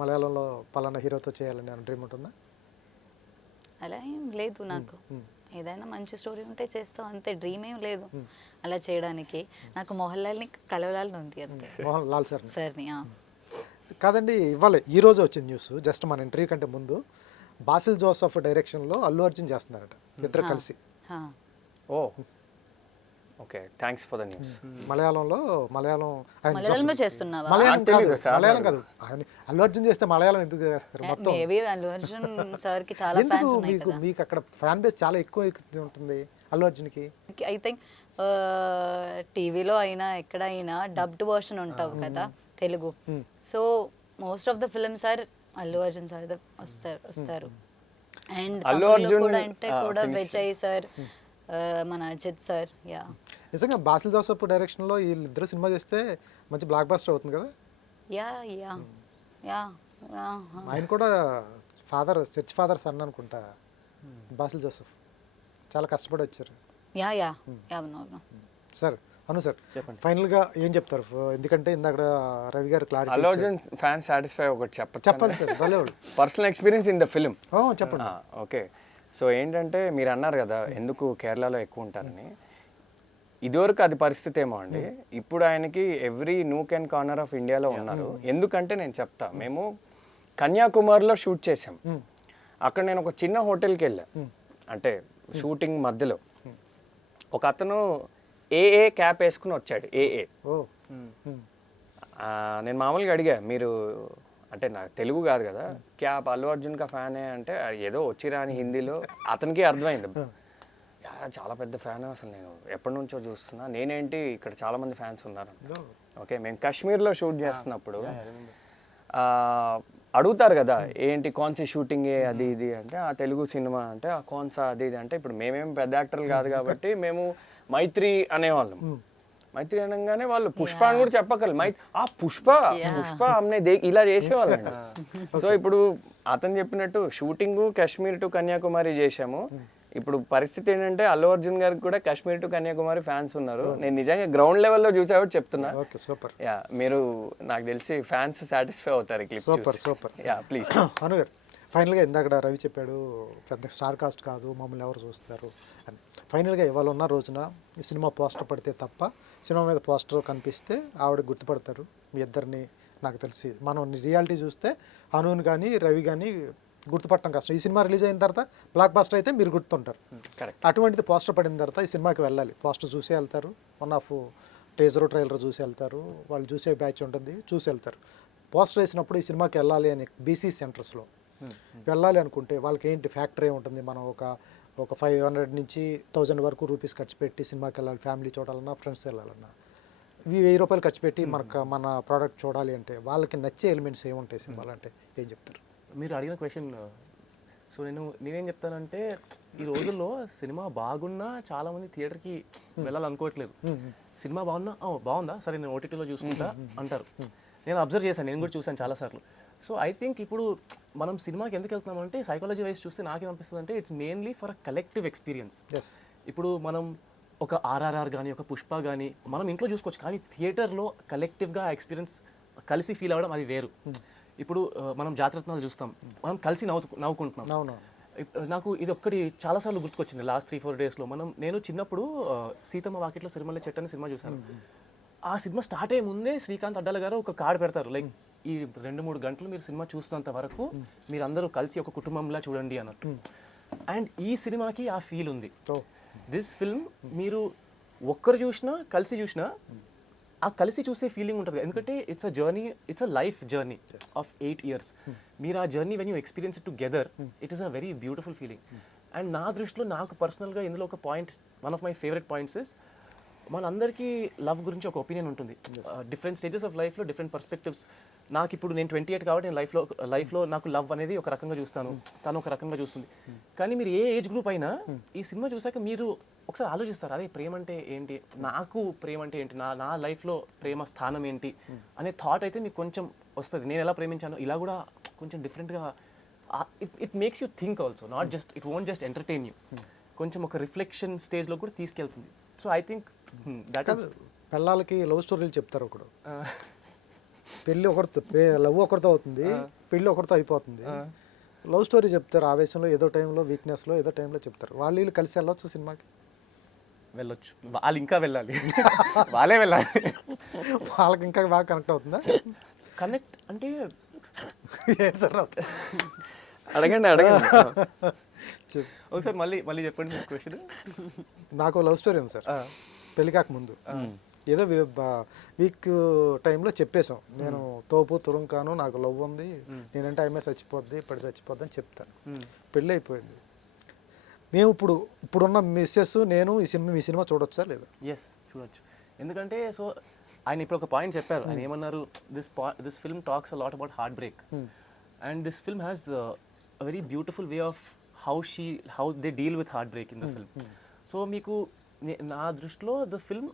మలయాళంలో పలానా హీరోతో చేయాలని అని డ్రీమ్ ఉంటుందా? అలా ఏం లేదు నాకు. ఏదైనా మంచి స్టోరీ ఉంటే చేస్తాం అంతే. డ్రీమ్ ఏం లేదు అలా చేయడానికి. నాకు మోహన్ లాల్ని కలవాలని ఉంది అంతే. మోహన్ లాల్ సార్ సార్ని. కాదండి, ఇవ్వాలి ఈ రోజు వచ్చింది న్యూస్. జస్ట్ మన ఇంటర్వ్యూ కంటే ముందు బాసిల్ జోసెఫ్ డైరెక్షన్లో అల్లు అర్జున్ చేస్తున్నారట, ఇద్దరు కలిసి. Oh okay, thanks for the news. మలయాళంలో మలయాళంలో చేస్తున్నావా? మలయాళం కాదు, ఆయన అల్లు అర్జున్ చేస్తే మలయాళం ఎందుకు చేస్తారు మొత్తం? మేబీ అల్లు అర్జున్ సార్ కి చాలా ఫ్యాన్స్ ఉన్నాయి కదా. మీకు అక్కడ ఫ్యాన్ బేస్ చాలా ఎక్కువ ఉంటుంది అల్లు అర్జున్కి. ఐ థింక్ టీవీలో అయినా ఎక్కడైనా డబ్డ్ వర్షన్ ఉంటావు కదా Telugu. So most of the films are Allu Arjun sir వస్తారు. అండ్ అల్లు అర్జున్ కూడా అంటే కూడా విజయ్ సార్, మన అజిత్ సార్. యా, నిజంగా బాసిల్ జోసెఫ్ డైరెక్షన్లో వీళ్ళిద్దరు సినిమా చేస్తే మంచి బ్లాక్ బస్టర్ అవుతుంది కదా. Yeah yeah yeah. ఆయన కూడా చర్చ్ ఫాదర్ సన్ అనుకుంటా బాసిల్ జోసెఫ్. చాలా కష్టపడి వచ్చారు. Yeah yeah yeah. అవును సార్. అను సార్, ఫైనల్గా ఏం చెప్తారు? ఎందుకంటే ఇందాక రవి గారు clarity. Allu Arjun fan satisfy ఒకటి చెప్పాలి sir. Personal experience in the film. చెప్పండి. ఓకే, సో ఏంటంటే మీరు అన్నారు కదా ఎందుకు కేరళలో ఎక్కువ ఉంటారని. ఇదివరకు అది పరిస్థితి ఏమో అండి. ఇప్పుడు ఆయనకి every nook and corner of ఇండియాలో ఉన్నారు. ఎందుకంటే నేను చెప్తా, మేము కన్యాకుమారిలో షూట్ చేసాం. అక్కడ నేను ఒక చిన్న హోటల్కి వెళ్ళా, అంటే షూటింగ్ మధ్యలో. ఒక అతను ఏఏ క్యాప్ వేసుకుని వచ్చాడు. ఏఏ. నేను మామూలుగా అడిగా, మీరు అంటే నాకు తెలుగు కాదు కదా, క్యాప్ అల్లు అర్జున్ కా ఫ్యానే అంటే ఏదో వచ్చిరా అని హిందీలో. అతనికి అర్థమైంది, చాలా పెద్ద ఫ్యాన్, అసలు నేను ఎప్పటి నుంచో చూస్తున్నా, నేనేంటి ఇక్కడ చాలా మంది ఫ్యాన్స్ ఉన్నారు. ఓకే, మేము కాశ్మీర్లో షూట్ చేస్తున్నప్పుడు అడుగుతారు కదా ఏంటి కాన్సీ షూటింగ్ అది ఇది అంటే, ఆ తెలుగు సినిమా అంటే ఆ కాన్సా అది ఇది అంటే, ఇప్పుడు మేమేం పెద్ద యాక్టర్లు కాదు కాబట్టి మేము మైత్రి అనేవాళ్ళం. మైత్రి అనగానే వాళ్ళు పుష్ప అని కూడా చెప్పగలరు. ఆ పుష్ప అమ్నే ఇలా చేసేవాళ్ళం. సో ఇప్పుడు అతను చెప్పినట్టు షూటింగ్ కాశ్మీర్ టు కన్యాకుమారి చేసాము. ఇప్పుడు పరిస్థితి ఏంటంటే అల్లు అర్జున్ గారికి కూడా కాశ్మీర్ టు కన్యాకుమారి ఫ్యాన్స్ ఉన్నారు. నేను నిజంగా గ్రౌండ్ లెవెల్లో చూసేవాడు చెప్తున్నా. యా, మీరు నాకు తెలిసి ఫ్యాన్స్ సాటిస్ఫై అవుతారు. Super. Yeah, please. Anu garu, ఫైనల్గా ఇందాక రవి చెప్పాడు పెద్ద స్టార్ కాస్ట్ కాదు, మమ్మల్ని ఎవరు చూస్తారు అని. ఫైనల్గా ఇవాళ ఉన్న రోజున ఈ సినిమా పోస్టర్ పడితే తప్ప, సినిమా మీద పోస్టర్ కనిపిస్తే ఆవిడ గుర్తుపడతారు మీ ఇద్దరిని. నాకు తెలిసి మనం రియాలిటీ చూస్తే అనుని కానీ రవి కానీ గుర్తుపట్టడం కష్టం. ఈ సినిమా రిలీజ్ అయిన తర్వాత బ్లాక్ బస్టర్ అయితే మీరు గుర్తుంటారు. అటువంటిది పోస్టర్ పడిన తర్వాత ఈ సినిమాకి వెళ్ళాలి, పోస్టర్ చూసి వెళ్తారు. వన్ ఆఫ్ టీజర్ ట్రైలర్ చూసి వెళ్తారు, వాళ్ళు చూసే బ్యాచ్ ఉంటుంది, చూసి వెళ్తారు. పోస్టర్ వేసినప్పుడు ఈ సినిమాకి వెళ్ళాలి అని బీసీ సెంటర్స్లో వెళ్ళాలి అనుకుంటే వాళ్ళకి ఏంటి ఫ్యాక్టరీ ఉంటుంది. మనం ఒక 500 నుంచి 1000 వరకు రూపీస్ ఖర్చు పెట్టి సినిమాకి వెళ్ళాలి. ఫ్యామిలీ చూడాలన్నా, ఫ్రెండ్స్ వెళ్ళాలన్నా 1000 రూపాయలు ఖర్చు పెట్టి మన ప్రోడక్ట్ చూడాలి అంటే వాళ్ళకి నచ్చే ఎలిమెంట్స్ ఏముంటాయి సినిమాలు అంటే ఏం చెప్తారు? మీరు అడిగిన క్వశ్చన్. సో నేనేం చెప్తానంటే, ఈ రోజుల్లో సినిమా బాగున్నా చాలామంది థియేటర్కి వెళ్ళాలనుకోవట్లేదు. సినిమా బాగుందా సరే నేను ఓటీటీలో చూసుకుంటా అంటారు. నేను అబ్జర్వ్ చేశాను, నేను కూడా చూశాను చాలాసార్లు. సో ఐ థింక్ ఇప్పుడు మనం సినిమాకి ఎందుకు వెళ్తున్నామంటే, సైకాలజీ వైజ్ చూస్తే నాకేమనిపిస్తుంది అంటే, it's mainly for a collective experience. ఇప్పుడు మనం ఒక ఆర్ఆర్ఆర్ కానీ ఒక పుష్ప కానీ మనం ఇంట్లో చూసుకోవచ్చు, కానీ థియేటర్లో కలెక్టివ్గా ఆ ఎక్స్పీరియన్స్ కలిసి ఫీల్ అవ్వడం అది వేరు. ఇప్పుడు మనం జాతరత్నాలు చూస్తాం, మనం కలిసి నవ్వుకుంటున్నాం. నాకు ఇది ఒక్కటి చాలాసార్లు గుర్తుకొచ్చింది లాస్ట్ 3-4 డేస్లో. నేను చిన్నప్పుడు సీతమ్మ వాకిట్లో సిరిమల్లె చెట్టు అనే సినిమా చూశాను. ఆ సినిమా స్టార్ట్ అయ్యే ముందే శ్రీకాంత్ అడ్డాల గారు ఒక కార్డు పెడతారు, లైక్ ఈ 2-3 గంటలు మీరు సినిమా చూస్తున్నంత వరకు మీరందరూ కలిసి ఒక కుటుంబంలా చూడండి అన్నట్టు. అండ్ ఈ సినిమాకి ఆ ఫీల్ ఉంది. దిస్ ఫిల్మ్ మీరు ఒక్కరు చూసినా కలిసి చూసినా ఆ కలిసి చూసే ఫీలింగ్ ఉంటుంది. ఎందుకంటే it's a journey, it's a life journey of 8 years. మీరు ఆ journey when you experience it together, it is a very beautiful feeling. And నా దృష్టిలో నాకు పర్సనల్గా ఇందులో ఒక point, one of my favourite points is, మనందరికీ లవ్ గురించి ఒక ఒపీనియన్ ఉంటుంది. డిఫరెంట్ స్టేజెస్ ఆఫ్ లైఫ్లో డిఫరెంట్ పర్స్పెక్టివ్స్. నాకు ఇప్పుడు నేను 28 కాబట్టి నేను లైఫ్లో నాకు లవ్ అనేది ఒక రకంగా చూస్తాను, తను ఒక రకంగా చూస్తుంది. కానీ మీరు ఏ ఏజ్ గ్రూప్ అయినా ఈ సినిమా చూసాక మీరు ఒకసారి ఆలోచిస్తారు, అదే ప్రేమ అంటే ఏంటి, నాకు ప్రేమ అంటే ఏంటి, నా లైఫ్లో ప్రేమ స్థానం ఏంటి అనే థాట్ అయితే మీకు కొంచెం వస్తుంది. నేను ఎలా ప్రేమించాను ఇలా కూడా కొంచెం డిఫరెంట్గా it makes you think also, not just it won't just entertain you, కొంచెం ఒక రిఫ్లెక్షన్ స్టేజ్లో కూడా తీసుకెళ్తుంది. So I think that is. పిల్లలకి లవ్ స్టోరీలు చెప్తారు ఒకడు, పెళ్ళి ఒకరితో లవ్ ఒకరితో అవుతుంది, పెళ్ళి ఒకరితో అయిపోతుంది. లవ్ స్టోరీ చెప్తారు ఆవేశంలో, ఏదో టైంలో వీక్నెస్లో, ఏదో టైంలో చెప్తారు. వాళ్ళు వీళ్ళు కలిసి వెళ్ళొచ్చు సినిమాకి. వెళ్ళొచ్చు, వాళ్ళు ఇంకా వెళ్ళాలి. వాళ్ళే వెళ్ళాలి. వాళ్ళకి ఇంకా బాగా కనెక్ట్ అవుతుందా? కనెక్ట్ అంటే ఏంటి సార్ అవుతుంది? అడగండి. ఒకసారి మళ్ళీ చెప్పండి క్వశ్చన్. నాకు లవ్ స్టోరీ ఉంది సార్, పెళ్లి కాక ముందు. ఏదో వీక్ టైంలో చెప్పేశాం, నేను తోపు తురుంకాను, నాకు లవ్ ఉంది, నేనంటే ఆమె చచ్చిపోద్ది, ఇప్పుడు చచ్చిపోద్ది అని చెప్తాను. పెళ్ళి అయిపోయింది. మేము ఇప్పుడున్న మిస్సెస్ నేను మీ సినిమా చూడొచ్చా లేదా? ఎస్, చూడొచ్చు. ఎందుకంటే సో ఆయన ఇప్పుడు ఒక పాయింట్ చెప్పారు. ఆయన ఏమన్నారు, this film talks a lot about heart break and this film has a very beautiful way of how they deal with heart break in the film. So మీకు నా దృష్టిలో the film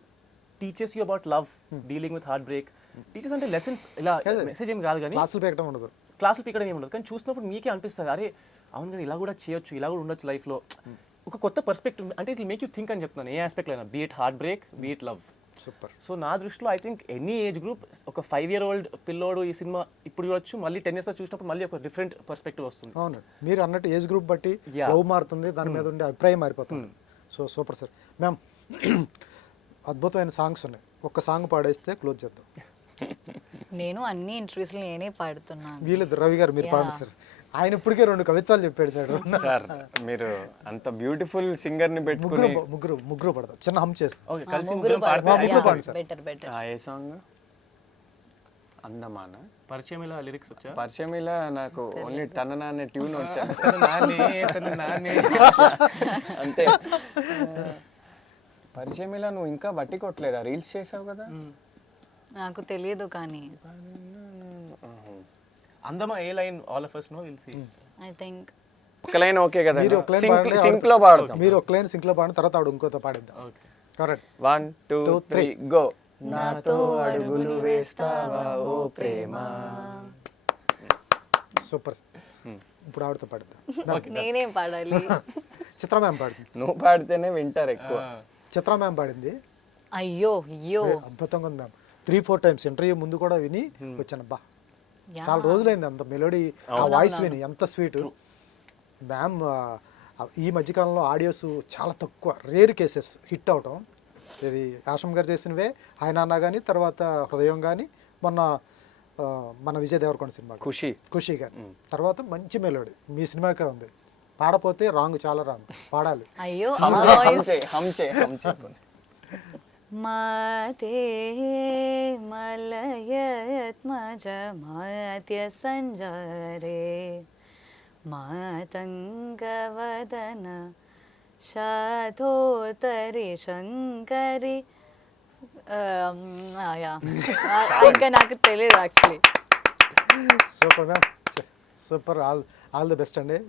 teaches you about love, dealing with heart break. Teachers అంటే lessons, ఇలా message ఏం కాదు కానీ క్లాసులు పెట్టడం ఉండదు, క్లాసులు పీకడం ఏమి ఉండదు, కానీ చూసినప్పుడు మీకే అనిపిస్తుంది, అరే అవును కదా, ఇలా కూడా చేయొచ్చు, ఇలా కూడా ఉండొచ్చు లైఫ్లో, ఒక కొత్త పర్స్పెక్టివ్. అంటే it will make you think అని చెప్తున్నాను, ఏ ఆస్పెక్ట్లో అయినా, be it heartbreak, be it love. Super. So నా దృష్టిలో I think any age group, ఒక 5-year-old పిల్లోడు ఈ సినిమా ఇప్పుడు చూడొచ్చు, మళ్ళీ 10 years చూసినప్పుడు మళ్ళీ ఒక డిఫరెంట్ పర్స్పెక్టివ్ వస్తుంది. అవును, మీరు అన్నట్టు ఏజ్ గ్రూప్ బట్టి Yeah. లవ్ మారుతుంది, దాని మీద ఉండే అభిప్రాయం మారిపోతుంది. So super sir. మ్యామ్, అద్భుతమైన సాంగ్స్ ఉన్నాయి, ఒక్క సాంగ్ పాడేస్తే క్లోజ్ చేద్దాం. నేను అన్ని ఇంటర్వ్యూస్లో నేనే పాడుతున్నాను. వీళ్ళిద్దరు రవి గారు మీరు పాడండి సార్. ఆయన ఇప్పటికే 2 కవిత్వాలు చెప్పాడు సార్. సార్ మీరు అంత బ్యూటిఫుల్ సింగర్ని పెట్టుకుని ముగ్గురు పడదాం, చిన్న హమ్ చేస్తాం. ఓకే, కలిసి ముగ్గురు ముగ్గురు పాడండి సార్. బెటర్. ఏ సాంగ్? అందమాన పరిచయం ఇలా లిరిక్స్ వచ్చా? పరిచయం ఇలా నాకు ఓన్లీ తన నాన్న ట్యూన్ వచ్చా అంతే. పరిచయం ఇలా నువ్వు ఇంకా బట్టి కొట్టలేదా? రీల్స్ చేసావు కదా. నాకు తెలియదు కానీ అందమా a line all of us know, we'll see. I think ఒక లైన్ ఓకే కదా, మీరు ఒక లైన్ సింక్ లో పాడతాం. మీరు ఒక లైన్ సింక్ లో పాడిన తర్వాత ఆవిడ ఇంకోతో పాడిద్దాం. Okay, correct. 1 2 3 గో. నాతో అడుగులు వేస్తావా ఓ ప్రేమ. సూపర్. ఇప్పుడు ఆవిడతో పాడిద్దాం. నేనేం పాడాలి? చిత్ర మ్యామ్ పాడింది. నువ్వు పాడితేనే వింటారు ఎక్కువ. చిత్ర మ్యామ్ పాడింది. అయ్యో అద్భుతంగా ఉంది మ్యామ్. 3-4 times ఇంటర్వ్యూ ముందు కూడా విని వచ్చాను. బా, చాలా రోజులైంది అంత మెలోడీ, ఆ వాయిస్ విని, ఎంత స్వీట్. మ్యామ్ ఈ మధ్యకాలంలో ఆడియోస్ చాలా తక్కువ, రేర్ కేసెస్ హిట్ అవటం. ఇది ఆశ్రమ్ గారు చేసినవే, ఆయన అన్న కానీ, తర్వాత హృదయం కానీ, మొన్న మన విజయ్ దేవరకొండ సినిమా ఖుషి కానీ, తర్వాత మంచి మెలోడీ మీ సినిమాకే ఉంది. పాడపోతే రాంగ్, చాలా రాంగ్, పాడాలి. అయ్యో హమ్ చే మాతే మలయత్మజ మాత్య సంజారే మాతంగవదన శాధోతరి శంకరి. ఇంకా నాకు తెలియదు actually. Super ma'am, super. All the best అండి.